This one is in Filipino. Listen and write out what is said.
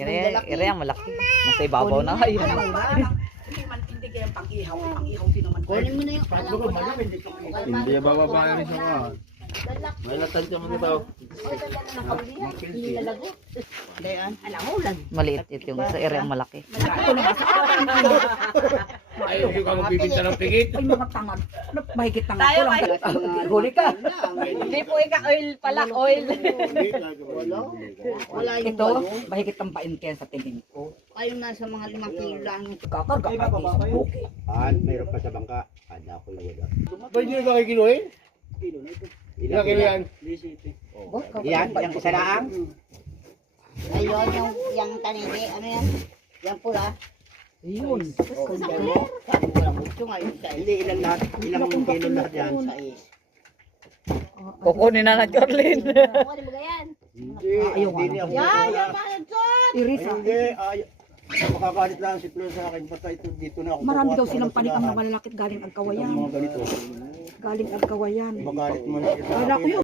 Ire ang malaki. Nasa ibabaw na kayo. Hindi kaya pang-ihaw. Pang-ihaw din naman. Kunin mo na yung Hindi bababa rin siya ka. May latan siya mga tao. Alam mo lang. Maliit ito yung sa ire ang malaki. Ito naman sa akin. Ay, hindi ka magbibinta ng pigit. Ay, mga tangad. Mahigit tangad ko lang. Huli ka. Hindi po oil pala, oil. Wala yung Ito, mahigit ang 20 sa tingin ko. Kayo nasa mga 5 kilo lang. Kakarga ka sa buki. Mayroon pa sa bangka. Ada ako lang wala. Ba't hindi ba kayo kinuhin? Ilang kilo yan? Yan, yung isa laang. Ayun, yung tanigi. Ano yan? Yung pula. Yun. Ito ngayon sa Hindi, ilang lahat. Ilang kilo lahat yan. Kukunin na ng Jorlin. Kunin mo yan. Hindi, Ayaw hindi nga. niya. Yan, malagson. Irisa. Hindi, makakalit lang si Flo sa akin. Basta ito, dito na ako. Marami daw kukuha silang sa panikang na lahat. malalakit galing ang Ang kawayan. mga ganito. Galing ang kawayan. Magalit man siya sa Kala ko akin. yun.